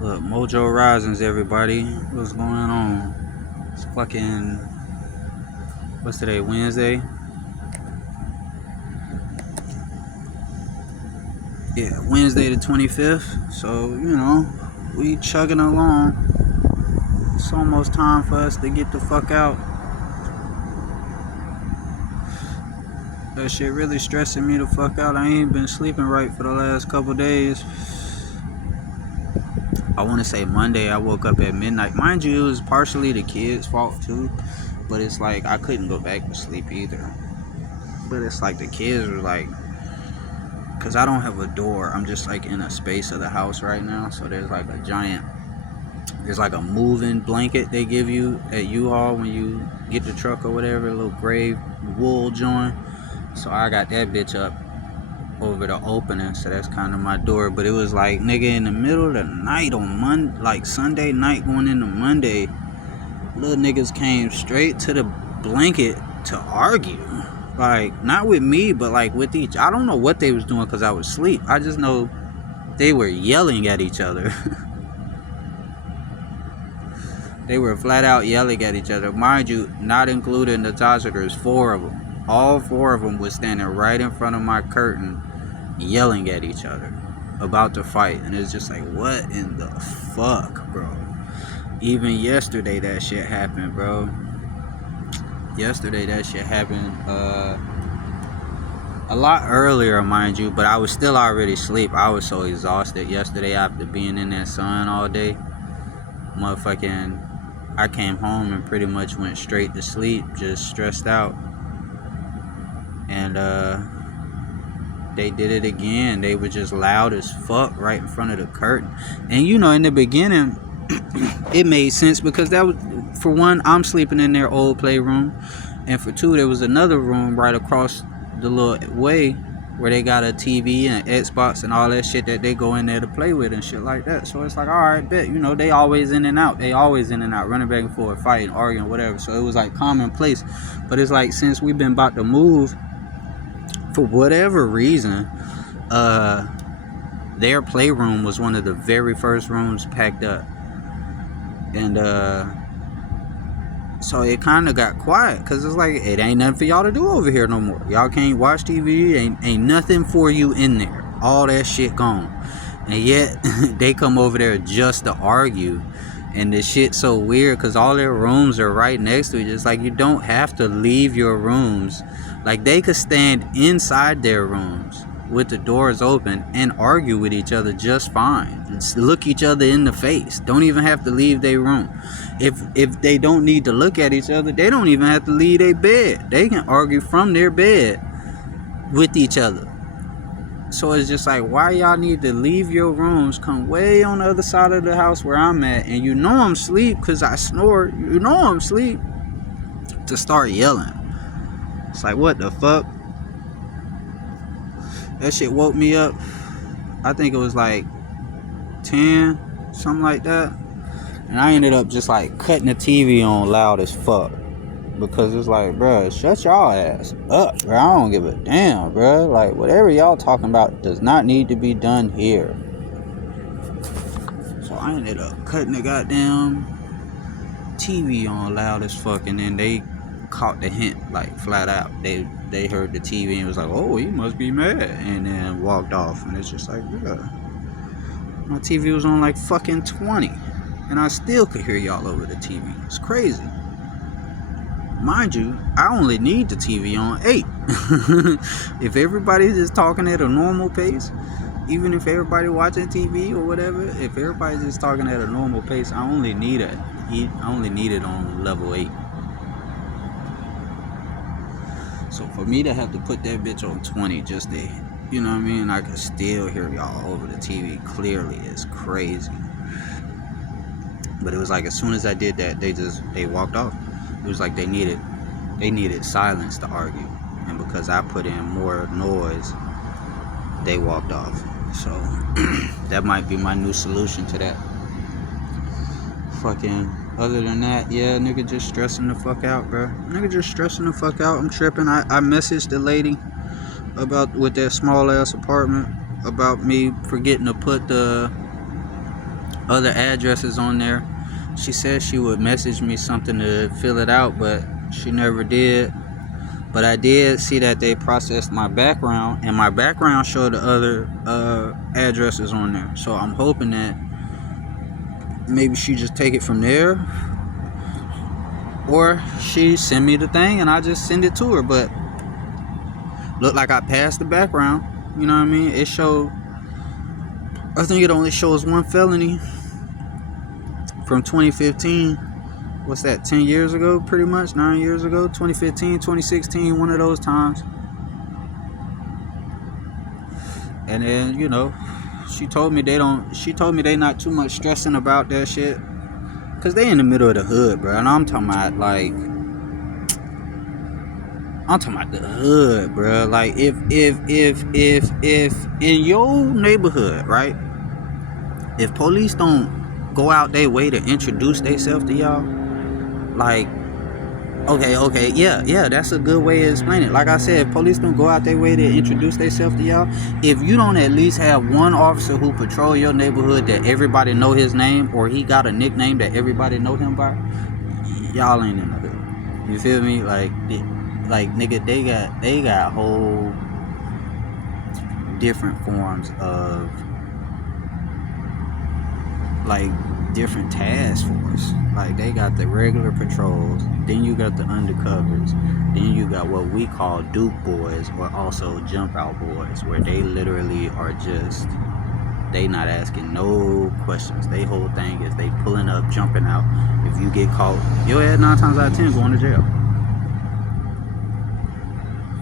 Look, Mojo Risings, everybody. What's going on? It's fucking, what's today, Wednesday? Yeah, Wednesday the 25th. So, we chugging along. It's almost time for us to get the fuck out. That shit really stressing me the fuck out. I ain't been sleeping right for the last couple days. I want to say Monday I woke up at midnight. Mind you, it was partially the kids' fault too. But it's like I couldn't go back to sleep either. But it's like the kids were like, because I don't have a door. I'm just like in a space of the house right now. So there's like a moving blanket they give you at U-Haul when you get the truck or whatever, a little gray wool joint. So I got that bitch up over the opening, so that's kind of my door. But it was like, nigga, in the middle of the night on Monday, like Sunday night going into Monday, little niggas came straight to the blanket to argue. Like, not with me, but like with each. I don't know what they was doing because I was asleep. I just know they were yelling at each other. They were flat out yelling at each other. Mind you, not including Natasha, there's 4 of them. All 4 of them was standing right in front of my curtain yelling at each other about to fight. And it's just like, what in the fuck, bro? Even yesterday that shit happened, bro. Yesterday that shit happened a lot earlier, mind you, but I was still already asleep. I was so exhausted yesterday after being in that sun all day. Motherfucking, I came home and pretty much went straight to sleep, just stressed out. And they did it again. They were just loud as fuck right in front of the curtain. And in the beginning it made sense because that was, for one, I'm sleeping in their old playroom, and for 2, there was another room right across the little way where they got a TV and Xbox and all that shit that they go in there to play with and shit like that. So it's like, alright, bet, they always in and out. They always in and out, running back and forth, fighting, arguing, whatever. So it was like commonplace. But it's like, since we've been about to move, for whatever reason, their playroom was one of the very first rooms packed up. And so it kind of got quiet because it's like, it ain't nothing for y'all to do over here no more. Y'all can't watch TV. Ain't nothing for you in there. All that shit gone. And yet they come over there just to argue. And the shit's so weird because all their rooms are right next to each other. It's like, you don't have to leave your rooms. Like, they could stand inside their rooms with the doors open and argue with each other just fine. Just look each other in the face. Don't even have to leave their room. If they don't need to look at each other, they don't even have to leave their bed. They can argue from their bed with each other. So it's just like, why y'all need to leave your rooms, come way on the other side of the house where I'm at, and I'm asleep because I snore, I'm asleep, to start yelling. It's like, what the fuck? That shit woke me up. I think it was like 10, something like that. And I ended up just like cutting the TV on loud as fuck. Because it's like, bruh, shut y'all ass up, bruh. I don't give a damn, bruh. Like, whatever y'all talking about does not need to be done here. So I ended up cutting the goddamn TV on loud as fuck. And then they caught the hint, like, flat out. They heard the TV and was like, oh, he must be mad. And then walked off. And it's just like, bruh, my TV was on like fucking 20. And I still could hear y'all over the TV. It's crazy. Mind you, I only need the TV on 8. If everybody's just talking at a normal pace, even if everybody watching TV or whatever, if everybody's just talking at a normal pace, I only need it on level 8. So for me to have to put that bitch on 20 just to, I could still hear y'all over the TV clearly. It's crazy. But it was like, as soon as I did that, they walked off. It was like they needed silence to argue. And because I put in more noise, they walked off. So that might be my new solution to that. Fucking, other than that, yeah, nigga just stressing the fuck out, bro. Nigga just stressing the fuck out. I'm tripping. I messaged the lady about, with that small ass apartment, about me forgetting to put the other addresses on there. She said she would message me something to fill it out, but she never did. But I did see that they processed my background, and my background showed the other addresses on there. So I'm hoping that maybe she just take it from there, or she send me the thing and I just send it to her. But look like I passed the background. You know what I mean? It showed, I think it only shows one felony from 2015. What's that, 10 years ago, pretty much, 9 years ago, 2015, 2016, one of those times. And then, you know, she told me they not too much stressing about that shit, cause they in the middle of the hood, bro. And I'm talking about the hood, bro. Like if in your neighborhood, right, if police don't go out their way to introduce themselves to y'all, like, okay, yeah, that's a good way to explain it. Like I said, if police don't go out their way to introduce themselves to y'all, if you don't at least have one officer who patrol your neighborhood that everybody know his name, or he got a nickname that everybody know him by, y'all ain't in the hood. You feel me? Like nigga, they got whole different forms of, like, different task force. Like, they got the regular patrols, then you got the undercovers, then you got what we call Duke boys, or also jump out boys, where they literally are just, they not asking no questions. They whole thing is they pulling up, jumping out. If you get caught, your ass 9 times out of 10 going to jail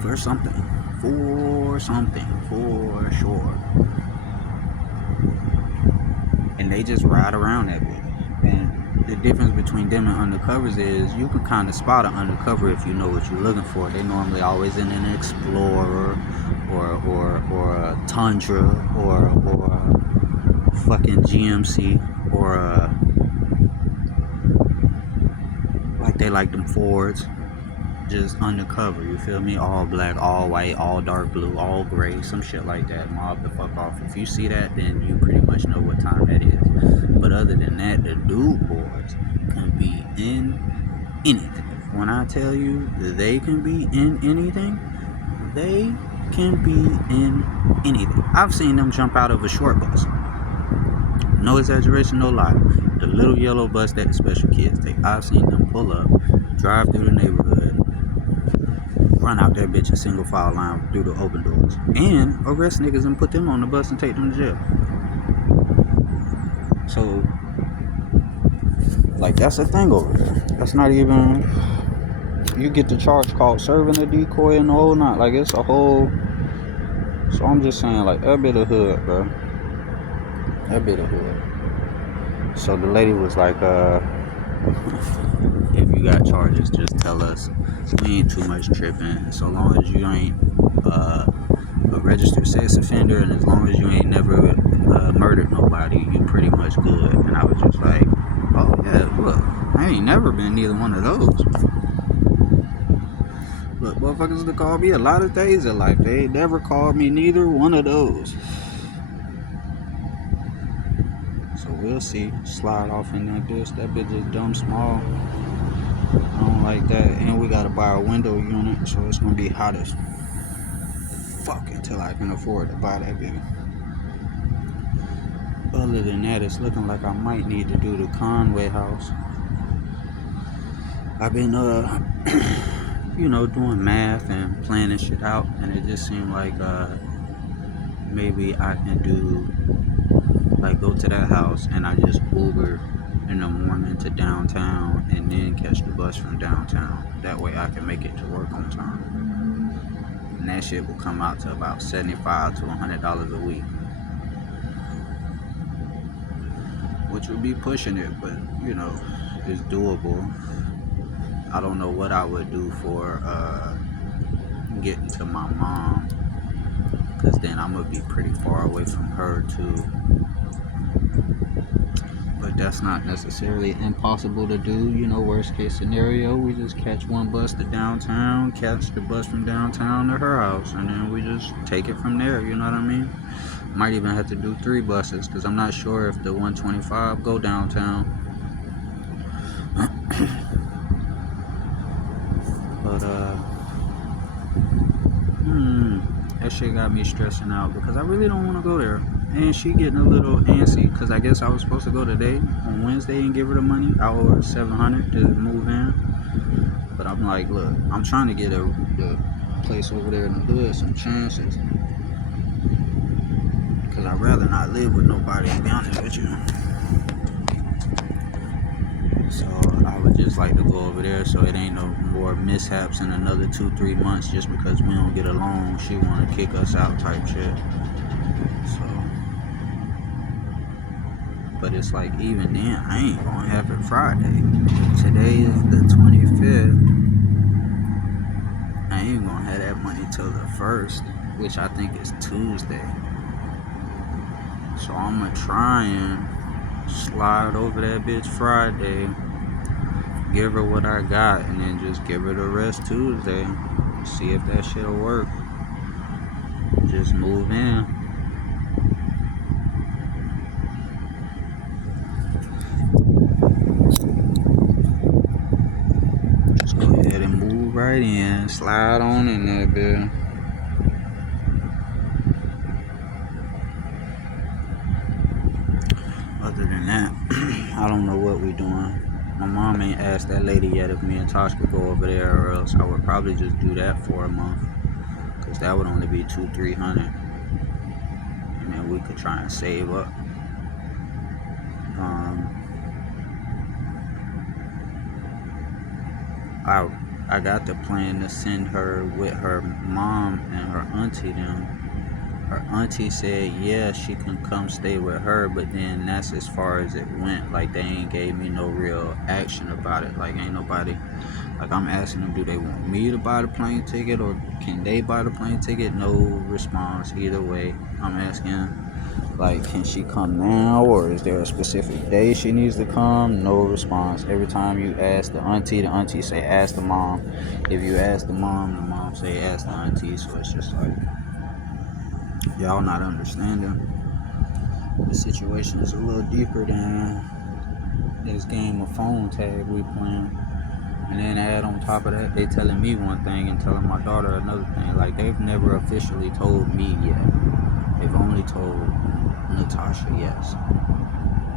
for something, for sure. And they just ride around that bitch. And the difference between them and undercovers is you can kind of spot an undercover if you know what you're looking for. They normally always in an Explorer or a Tundra or a fucking GMC or like they like them Fords. Just undercover, you feel me? All black, all white, all dark blue, all gray, some shit like that. Mob the fuck off. If you see that, then you pretty much know what time that is. But other than that, the Dude boys can be in anything. When I tell you they can be in anything, they can be in anything. I've seen them jump out of a short bus. No exaggeration, no lie. The little yellow bus that the special kids take. I've seen them pull up, drive through the neighborhood, run out that bitch in single file line through the open doors, and arrest niggas and put them on the bus and take them to jail. So, like, that's a thing over there. That's not even, you get the charge called serving a decoy and the whole night. Like, it's a whole, so I'm just saying, like, that bit of hood, bro. That bit of hood. So the lady was like, if you got charges, just tell us. We ain't too much tripping. So long as you ain't a registered sex offender, and as long as you ain't never murdered nobody, you pretty much good. And I was just like, oh yeah, look, I ain't never been neither one of those. Look, motherfuckers have called me a lot of days in life. They ain't never called me neither one of those. So we'll see. Slide off in that bitch. That bitch is dumb small. I don't like that. And we gotta buy a window unit, so it's gonna be hot as fuck until I can afford to buy that bitch. Other than that, it's looking like I might need to do the Conway house. I've been you know, doing math and planning shit out, and it just seemed like maybe I can do, like, go to that house and I just Uber in the morning to downtown and then catch the bus from downtown. That way I can make it to work on time. And that shit will come out to about $75 to $100 a week, which would be pushing it, but you know, it's doable. I don't know what I would do for getting to my mom, because then I'm gonna be pretty far away from her too. But that's not necessarily impossible to do. You know, worst case scenario, we just catch one bus to downtown, catch the bus from downtown to her house, and then we just take it from there, you know what I mean? Might even have to do 3 buses because I'm not sure if the 125 go downtown. But that shit got me stressing out because I really don't want to go there. And she getting a little antsy because I guess I was supposed to go today on Wednesday and give her the money. I owe her $700 to move in. But I'm like, look, I'm trying to get the place over there in the hood some chances. Because I'd rather not live with nobody, to be honest with you. So I would just like to go over there so it ain't no more mishaps in another 2-3 months just because we don't get along. She want to kick us out type shit. So, but it's like even then, I ain't gonna have it Friday. Today is the 25th. I ain't gonna have that money till the 1st, which I think is Tuesday. So I'm gonna try and slide over that bitch Friday, give her what I got, and then just give her the rest Tuesday. See if that shit'll work. Just move in. Just go ahead and move right in. Slide on in there, bitch. Other than that, I don't know what we doing. My mom ain't asked that lady yet if me and Tosh could go over there, or else I would probably just do that for a month, because that would only be $200-300, and then we could try and save up. I got the plan to send her with her mom and her auntie them. Her auntie said, yeah, she can come stay with her, but then that's as far as it went. Like, they ain't gave me no real action about it. Like, ain't nobody, like, I'm asking them, do they want me to buy the plane ticket, or can they buy the plane ticket? No response either way. I'm asking, like, can she come now, or is there a specific day she needs to come? No response. Every time you ask the auntie say, ask the mom. If you ask the mom say, ask the auntie. So it's just like, y'all not understanding. The situation is a little deeper than this game of phone tag we playing. And then add on top of that, they telling me one thing and telling my daughter another thing. Like, they've never officially told me yet. They've only told Natasha yes.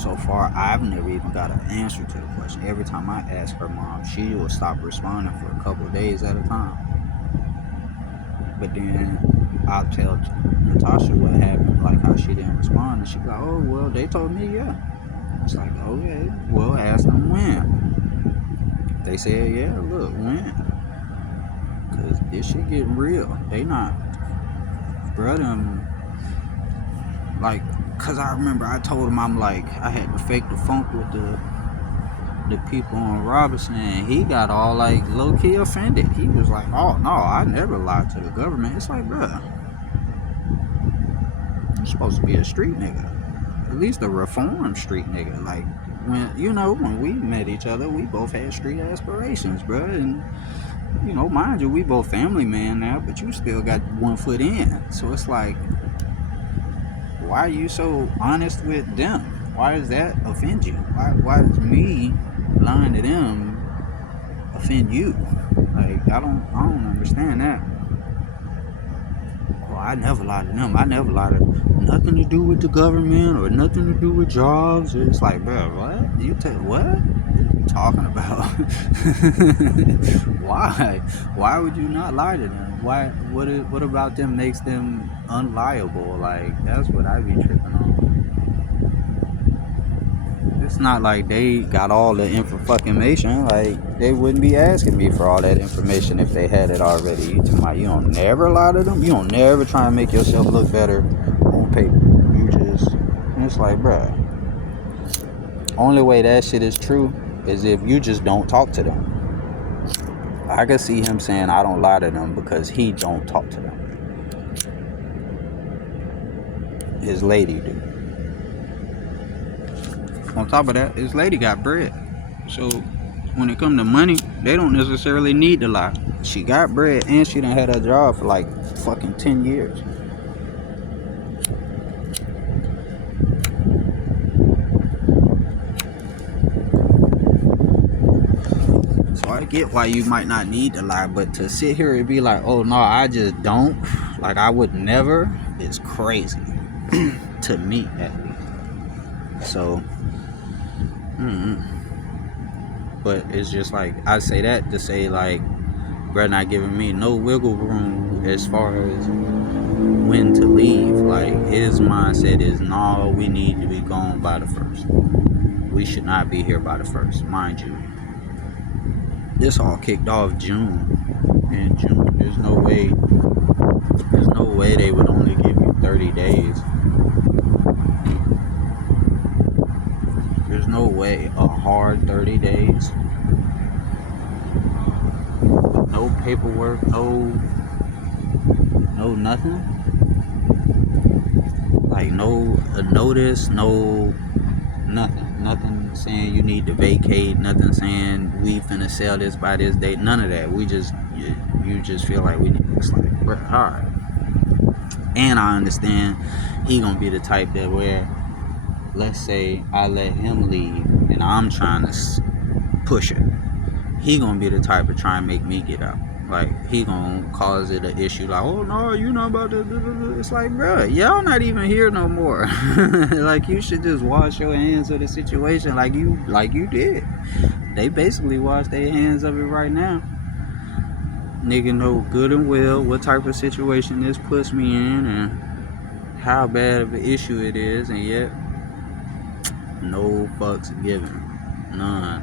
So far, I've never even got an answer to the question. Every time I ask her mom, she will stop responding for a couple of days at a time. But then I'll tell Natasha what happened, like how she didn't respond, and she'll be like, oh, well, they told me, yeah. It's like, okay, well, ask them when. They said, yeah, look, when? Because this shit getting real. They not, bruh, them, like, because I remember I told him, I'm like, I had to fake the funk with the people on Robinson, and he got all, like, low-key offended. He was like, oh, no, I never lied to the government. It's like, bruh, you're supposed to be a street nigga. At least a reformed street nigga. Like, when we met each other, we both had street aspirations, bruh. And, mind you, we both family man now, but you still got one foot in. So it's like, why are you so honest with them? Why does that offend you? Why does me lying to them offend you? Like, I don't understand that. Well, I never lied to them. I never lied to them. Nothing to do with the government or nothing to do with jobs. It's like, bro, what? What are you talking about? Why? Why would you not lie to them? Why? What about them makes them unliable? Like, that's what I be tripping on. It's not like they got all the information. Like, they wouldn't be asking me for all that information if they had it already. You don't never lie to them. You don't never try and make yourself look better on paper. And it's like, bruh, only way that shit is true is if you just don't talk to them. I could see him saying I don't lie to them because he don't talk to them. His lady do. On top of that, his lady got bread. So when it come to money, they don't necessarily need to lie. She got bread and she done had her job for like fucking 10 years. I get why you might not need to lie, but to sit here and be like, oh no, I just don't, like I would never, is crazy. To me, at least. So, but it's just like, I say that to say like, bro, not giving me no wiggle room as far as when to leave. Like, his mindset is, no, we need to be gone by the 1st. We should not be here by the 1st, mind you. This all kicked off June. In June, there's no way they would only give you 30 days. There's no way a hard 30 days. No paperwork, no nothing. Like no notice, no nothing saying you need to vacate, nothing saying we finna sell this by this date, none of that. You just feel like we need. It's like, bro, alright. And I understand he gonna be the type that where, let's say I let him leave and I'm trying to push it, he gonna be the type to try and make me get out. Like, he gonna cause it an issue, like, oh no, you know about this. It's like, bro, y'all not even here no more. Like, you should just wash your hands of the situation like you did. They basically wash their hands of it right now. Nigga know good and well what type of situation this puts me in and how bad of an issue it is, and yet no fucks given. None.